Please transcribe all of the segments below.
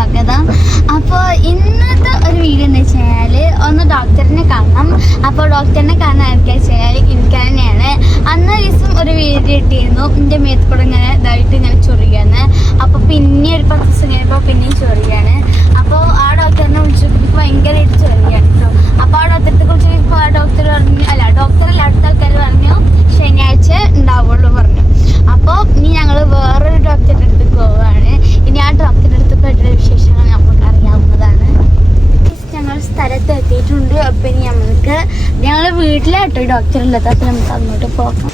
സ്വാഗതം. അപ്പോൾ ഇന്നത്തെ ഒരു വീഡിയോ എന്ന് വെച്ചാൽ ഒന്ന് ഡോക്ടറിനെ കാണണം. അപ്പോൾ ഡോക്ടറിനെ കാണാൻ ആർക്കാ വെച്ചാൽ എനിക്ക് തന്നെയാണ്. അന്ന് ദിവസം ഒരു വീഡിയോ ഇട്ടിരുന്നു. എന്റെ മേത്ത് കൂടെ ഇങ്ങനെ ഇതായിട്ട് ഇങ്ങനെ ചൊറിയാണ് അപ്പോൾ പിന്നെ ഒരു പത്ത് ദിവസം കഴിഞ്ഞപ്പോൾ പിന്നെയും ചൊറിയാണ് അപ്പോൾ ആ ഡോക്ടറിനെ വിളിച്ചു എനിക്ക് ഭയങ്കരമായിട്ട് ചൊറിയാണ് കേട്ടോ അപ്പോൾ ആ ഡോക്ടറെ കുറിച്ച് ഇപ്പോൾ ആ ഡോക്ടർ പറഞ്ഞു അല്ല ഡോക്ടറല്ല അടുത്ത ആൾക്കാർ പറഞ്ഞു ശനിയാഴ്ച ഉണ്ടാവുള്ളൂ പറഞ്ഞു അപ്പോൾ ഇനി ഞങ്ങൾ വേറൊരു ഡോക്ടറുടെ അടുത്ത് പോവുകയാണ് ഇനി ആ ഡോക്ടറുടെ അടുത്ത് പോയിട്ടുള്ള വിശേഷങ്ങൾ നമുക്ക് അറിയാവുന്നതാണ് ഞങ്ങൾ സ്ഥലത്ത് എത്തിയിട്ടുണ്ട് അപ്പം ഇനി നമുക്ക് ഞങ്ങൾ വീട്ടിലായിട്ടോ ഡോക്ടർ ഇല്ലാത്ത നമുക്ക് അങ്ങോട്ട് പോകാം.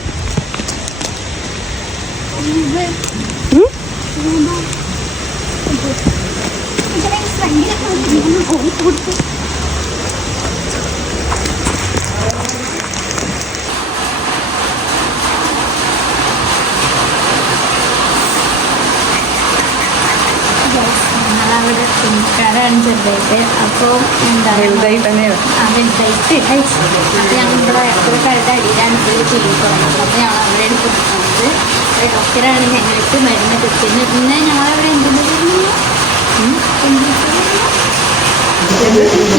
ഞങ്ങളവിടെ തുണിക്കാരാണ് ചെറുതായിട്ട് അപ്പോൾ എന്താ ആ വലുതായിട്ട് അപ്പോൾ ഒരു കഴുത അടിയിലാണ് പോയി ചെയ്ത് തുടങ്ങുന്നത് അപ്പോൾ ഞങ്ങൾ അവിടെയാണ് കൊടുക്കുന്നത് ഡോക്ടറാണ് ഞങ്ങൾക്ക് മരുന്ന് കിട്ടുന്നത് ഇന്ന് ഞങ്ങളവിടെ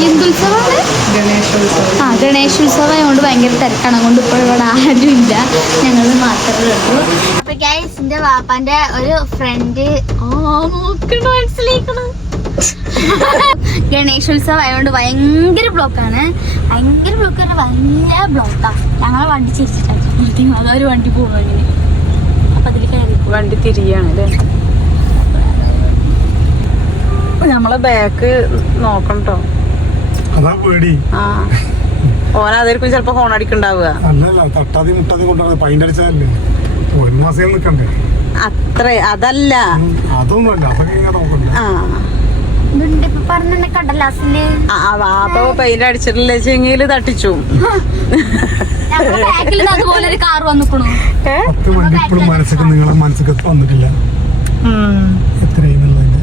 എന്തുത്സവമാണ്? ഗണേശോത്സവം. ആ ഗണേശോത്സവം ആയതുകൊണ്ട് ഭയങ്കര തിരക്കാണ്. അതുകൊണ്ട് ഇപ്പോൾ ഇവിടെ ആരും ഇല്ല ഞങ്ങൾ മാത്രമേ ഉള്ളൂ. അപ്പൊ ഗൈസിന്റെ വാപ്പാന്റെ ഒരു ഫ്രണ്ട് ഓ നോക്കണോ മനസ്സിലേക്കണ ഗണേശോത്സവം ആയതുകൊണ്ട് ഭയങ്കര ബ്ലോക്കാണ്. ഭയങ്കര ബ്ലോക്ക് പറഞ്ഞാൽ വലിയ ബ്ലോക്കാ. ഞങ്ങളെ വണ്ടി ചിരിച്ചിട്ടാണ് അതൊരു വണ്ടി പോകും അങ്ങനെ അപ്പൊ അതിൽ കയറി. വണ്ടി തിരിയാണ് അല്ലേ നമ്മളെ ബാക്ക് നോക്കണം ട്ടോ അതാ പേടി. ആ. ഓനാതായിരിക്കും ചിലപ്പോ ഹോൺ അടിക്കണ്ടാവുക. അല്ലല്ല തട്ടാതി മുട്ടാതി കൊണ്ടാണ് പൈന്റ് അടിച്ചതല്ലേ? ഒരു മാസം നിൽക്കണ്ടേ അത്ര അതല്ല. അതൊന്നുമല്ല അതൊക്കെ നോക്കണ്ടേ? ആ. വാപ്പ പെയിന്റ് അടിച്ചിട്ടില്ല ചെങ്ങിയിൽ തട്ടിച്ചു. അതുപോലെ ഒരു കാർ വന്നിക്കണു. ഇപ്പോഴും നിങ്ങളെ വന്നിട്ടില്ല. എത്രയെന്നുള്ളതിന്റെ.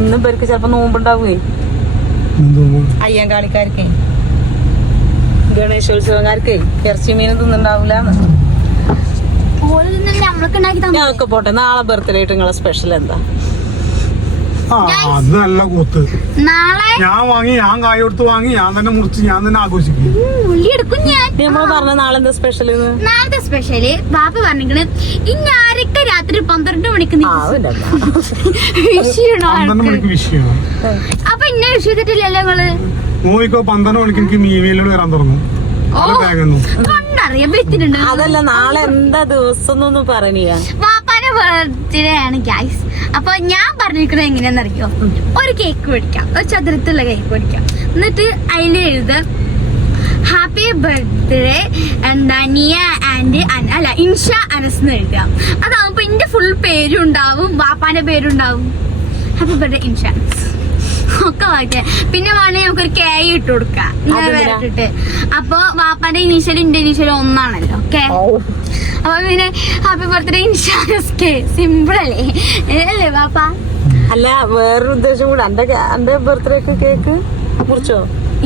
ഇന്നും പേർക്ക് ചിലപ്പോ നോമ്പുണ്ടാവുകയെ എന്തോ അയ്യങ്കാളിക്കാർക്കേ ഗണേശോത്സവക്കാർക്കേ ഇറച്ചി മീനും തിന്നുണ്ടാവില്ല ഓൽ നിന്നല്ലേ നമ്മൾക്ക് ഉണ്ടാക്കി തന്നെ ഞങ്ങൾക്ക് പോട്ടെ നാളെ ബർത്ത്ഡേ ആയിട്ട് നിങ്ങളെ സ്പെഷ്യൽ എന്താ? ആ അത് നല്ല കൂത്ത്. നാളെ ഞാൻ വാങ്ങി ഞാൻ കായ കൊടുത്ത് വാങ്ങി ഞാൻ തന്നെ മുറിച്ച് ഞാൻ തന്നെ ആഘോഷിക്കും. നമ്മൾ പറഞ്ഞ നാളെ എന്താ സ്പെഷ്യൽ നാളത്തെ സ്പെഷ്യൽ ബാപ്പ പറഞ്ഞിരിക്കണ് ഇനി ആരൊക്കെ രാത്രി പന്ത്രണ്ട് മണിക്ക് പന്ത്രണ്ട് മണിക്ക് വിഷയമാണ് അപ്പൊ ഇന്നെ വിഷയത്തിട്ടില്ലല്ലോ നിങ്ങൾ? നോയിക്കോ പന്ത്രണ്ട് മണിക്ക് എനിക്ക് മീമയിലോട് വരാൻ തുടങ്ങും. അത് കണ്ടറിയാൻ പറ്റുന്നുണ്ട്. അതല്ല നാളെ എന്താ ദിവസം എന്നൊന്നും പറഞ്ഞിയ വാപ്പാന്റെ ബർത്ത്ഡേ ആണ് ഗൈസ് അപ്പൊ ഞാൻ പറഞ്ഞിരിക്കുന്നത് എങ്ങനെയാന്ന് അറിയോ ഒരു കേക്ക് മേടിക്കാം. ഒരു ചതുരത്തുള്ള കേക്ക് മേടിക്കാം. എന്നിട്ട് അതിൽ എഴുത ഹാപ്പി ബർത്ത്ഡേ എന്താ നിയ ആൻഡ് അന അല്ല ഇൻഷ അനസ് എന്ന് എഴുതുക അതാവുമ്പോ എന്റെ ഫുൾ പേരും ഉണ്ടാവും വാപ്പാന്റെ പേരുണ്ടാവും. Happy birthday Insha Anas. ഒക്കെ വായിക്കാം പിന്നെ വേണമെങ്കിൽ നമുക്കൊരു കെ ഇട്ട് കൊടുക്കാം. ഇട്ടിട്ട് അപ്പൊ വാപ്പാന്റെ ഇനീഷ്യൽ ഇന്റെ ഇനീഷ്യൽ ഒന്നാണല്ലോ. ഓക്കെ? അപ്പൊ പിന്നെ ഹാപ്പി ബർത്ത്ഡേ ഇൻഷാസ് കെ സിമ്പിൾ അല്ലേ? അല്ലേ പാപ്പ അല്ല വേറൊരു ഉദ്ദേശം കൂടെ. എന്റെ എന്റെ ബർത്ത്ഡേക്ക് കേക്ക് മുറിച്ചോ?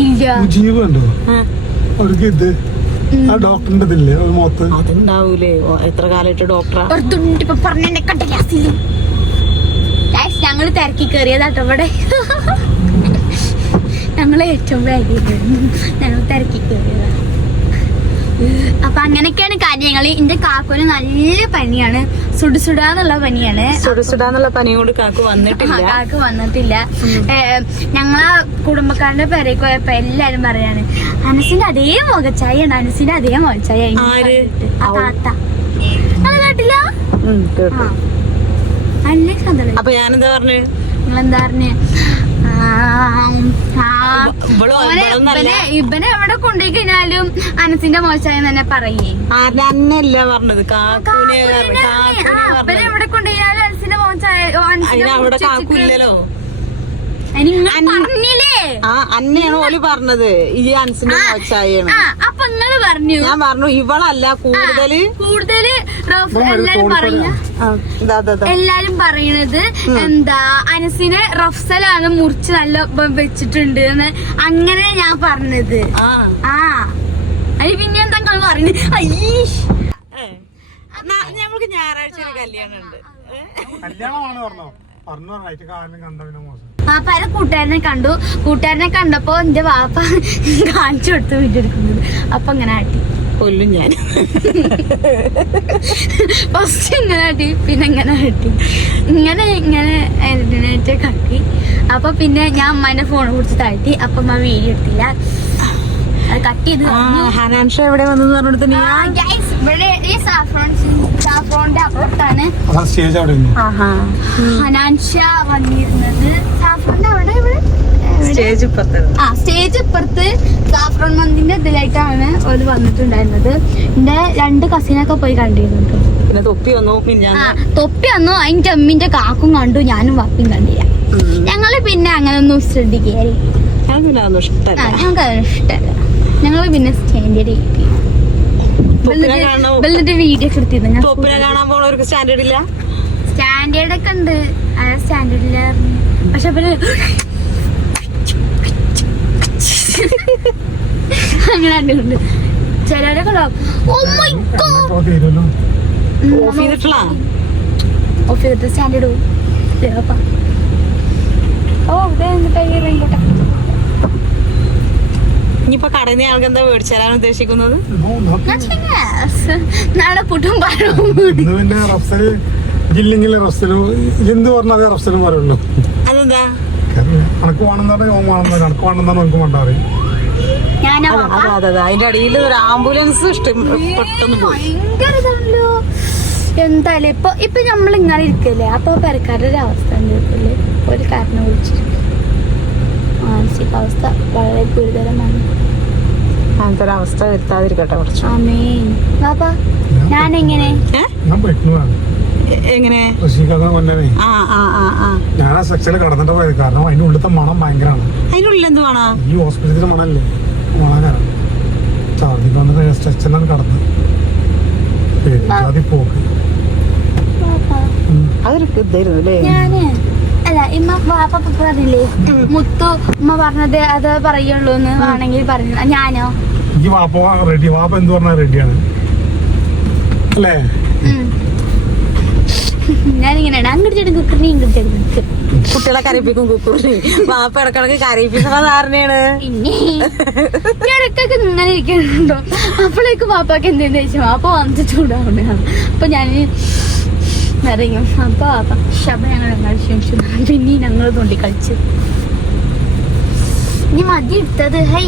ഇല്ല. അവർക്ക് ഇത് ഡോക്ടറിന്റെ അതുണ്ടാവൂലേ? എത്ര കാലമായിട്ട് ഡോക്ടറാ തുണ്ട് ഞങ്ങൾ തിരക്കി കയറിയതാട്ടോ ഇവിടെ. ഞങ്ങൾ ഏറ്റവും വേഗം ഞങ്ങൾ തിരക്കി കയറിയതാ. അപ്പൊ അങ്ങനെയൊക്കെയാണ് കാര്യങ്ങൾ. എന്റെ കാക്കൊരു നല്ല പനിയാണ്. സുടുസുടാന്നുള്ള പനിയാണ്. സുടുസുടാന്നുള്ള പനിയോട് കാക്ക് വന്നിട്ടില്ല. കാക്ക് വന്നിട്ടില്ല. ഞങ്ങളെ കുടുംബക്കാരുടെ പേരേക്ക് പോയപ്പോ എല്ലാരും പറയാണ് അനസിന്റെ അതേ മുഖച്ചായാണ് അനസിന്റെ അതേ മുഖച്ചായ. താത്ത. അത് കേട്ടില്ല ഉം, കേട്ടു ആ അല്ലേ കണ്ടത് അപ്പൊ ഞാനെന്താ പറഞ്ഞു? നിങ്ങളെന്താ പറഞ്ഞേ. ഇവനെ എവിടെ കൊണ്ടുപോയി കഴിഞ്ഞാലും അനസിന്റെ മോശമായി തന്നെ പറയേ. അതന്നല്ല പറഞ്ഞത്. ഇവനെ. എവിടെ കൊണ്ടുപോയാലും അനസിന്റെ മോശമായ പറഞ്ഞില്ലേ? ആ അന്നെയാണ് ഓൽ പറഞ്ഞത്. ഈ അനസിന്റെ ആ, പറഞ്ഞു. ഞാൻ പറഞ്ഞു ഇവളല്ല കൂടുതൽ കൂടുതൽ എല്ലാരും. എല്ലാരും പറയണത് എന്താ അനസിനെ റഫ്സലാണ് മുറിച്ച് നല്ല വെച്ചിട്ടുണ്ട് എന്ന് അങ്ങനെ ഞാൻ പറഞ്ഞത്. ആ. ആ. അതിന് പിന്നെ എന്താ പറഞ്ഞു അയ്യീഷ്. ഞമ്മക്ക് ഞായറാഴ്ച കല്യാണം ഉണ്ട് കല്യാണമാണ് പറഞ്ഞോ? വാപ്പാരെ കൂട്ടുകാരനെ കണ്ടു. കൂട്ടുകാരനെ കണ്ടപ്പോ എന്റെ പാപ്പ കാണിച്ചു കൊടുത്തു വീഡിയോ എടുക്കുന്നത്. അപ്പൊ അങ്ങനെ ആട്ടി. കൊല്ലും ഞാൻ. ഫസ്റ്റ് ഇങ്ങനെ ആട്ടി പിന്നെ ഇങ്ങനെ ആട്ടി. ഇങ്ങനെ ഇങ്ങനെ കക്കി. അപ്പൊ പിന്നെ ഞാൻ അമ്മേന്റെ ഫോൺ കുടിച്ചിട്ട് താഴ്ത്തി. അപ്പൊ അമ്മ വീഡിയോ എടുത്തില്ല. കട്ട് ചെയ്ത്. ഹനാൻഷ എവിടെ വന്നെന്ന് പറഞ്ഞിട്ട് നീ ഹനാൻഷ വന്നിരുന്നത്. സ്റ്റേജ് ആ സ്റ്റേജ് ഇപ്പുറത്ത് സാഫ്രോൺ മന്തിന്റെ ഇതിലായിട്ടാണ് ഒരു വന്നിട്ടുണ്ടായിരുന്നത്. എന്റെ രണ്ട് കസിനൊക്കെ പോയി കണ്ടിരുന്നു പിന്നെ തൊപ്പി വന്നു തൊപ്പി വന്നു. അതിന്റെ അമ്മിന്റെ കാക്കും കണ്ടു. ഞാനും വപ്പിയും കണ്ടില്ല. ഞങ്ങൾ പിന്നെ അങ്ങനെ ഒന്നും ശ്രദ്ധിക്കുകയായി ഞങ്ങൾക്ക് പിന്നെ അതൊന്നും ഇഷ്ടല്ല. ഞങ്ങൾക്ക് ഇഷ്ടമല്ല ഞങ്ങൾ പിന്നെ സ്റ്റാൻഡേർഡ് എന്നിട്ട് വീഡിയോ ഒക്കെ എടുത്തിരുന്നു. ഞാൻ കാണാൻ പോണവർക്ക് സ്റ്റാൻഡേർഡ് ഇല്ല? സ്റ്റാൻഡേർഡ് ഒക്കെ ഉണ്ട്. അത് സ്റ്റാൻഡേർഡ് ഇല്ല പക്ഷെ പിന്നെ അങ്ങനെ കണ്ടിട്ടുണ്ട്. ചിലരൊക്കെ. Oh ഓഫ് ചെയ്തിട്ടുള്ള ഓഫ് ചെയ്തിട്ട് സ്റ്റാൻഡേർഡ് പോകും ഓ ഇതേ എന്നിട്ട് ഈ റെയിൻകോട്ടെ ഇനിയിപ്പൊ കടയിൽ നിന്ന് ആൾക്ക് എന്താ മേടിച്ചു തരാൻ ഉദ്ദേശിക്കുന്നത്? നാളെ പുട്ടും പഴവും ഇന്ന് പിന്നെ റഫ്സൽ ഇല്ലെങ്കിൽ റഫ്സൽ എന്ത് പറഞ്ഞാൽ റഫ്സലും പറയുള്ളൂ. അതെന്താ? കണക്ക് കണക്ക് വേണമെന്നാണ് നമുക്ക് വേണ്ടാറ് അതിന്റെ അടിയിൽ ഒരു ആംബുലൻസ് പെട്ടെന്ന് പോയി. എന്തായാലും ഇപ്പൊ ഇപ്പൊ നമ്മൾ ഇങ്ങനെ ഇരിക്കല്ലേ? അപ്പൊ പെരക്കാരുടെ ഒരു അവസ്ഥ ഒരു കാരണം വിളിച്ചിട്ട് മാനസികാവസ്ഥ വളരെ ഗുരുതരമാണ്. അങ്ങനത്തെ ഒരു അവസ്ഥ വരുത്താതിരിക്കട്ടെ കുറച്ച്. ഞാൻ എങ്ങനെ? ആ ആ ആ ആ. ഞാൻ ആ സെക്ഷനിൽ കടന്നിട്ട് പോയത്. കാരണം അതിന്റെ ഉള്ളിലത്തെ മണം ഭയങ്കരമാണ്. അതിനുള്ളിൽ എന്ത് വേണോ ഈ ഹോസ്പിറ്റലിലെ മണല്ലേ? മണകാരം ഛർദിക്ക് വന്നിട്ട് സ്ട്രെച്ചറിലാണ് കടന്ന് പേര് പോക്ക്. അതൊരു ഇതായിരുന്നു അല്ലേ? അല്ല ഇമ്മ വാപ്പ പറഞ്ഞില്ലേ? മുത്തു ഉമ്മ പറഞ്ഞത് അത് പറയുള്ളൂ എന്ന് ആണെങ്കിൽ പറഞ്ഞു. ഞാനോ? ഈ വാപ്പ റെഡി വാപ്പ എന്ത് പറഞ്ഞാൽ റെഡിയാണ് അല്ലേ. ഞാനിങ്ങനെയാണ്. അങ്ങോട്ട് കുക്കറിനെ ഇങ്ങോട്ട് കുട്ടികളെ കരയിപ്പിക്കും കുക്കൂറി വാപ്പ ഇടക്കിടക്ക് കരയിപ്പിക്കുന്ന ധാരണയാണ് ഇടക്കൊക്കെ ഇങ്ങനെ ഇരിക്കുന്നുണ്ടോ? അപ്പോഴേക്ക് വാപ്പാക്ക് എന്തെന്ന് ചോദിച്ചു? വാപ്പ വന്നിട്ട് ചൂടാവുന്നതാണ് അപ്പൊ ഞാൻ ഇറങ്ങും അപ്പൊ ശബ ഞങ്ങൾ കളിച്ചു പിന്നെ ഞങ്ങൾ തോണ്ടി കളിച്ചു. ഇനി മതി എടുത്തത് ഹൈ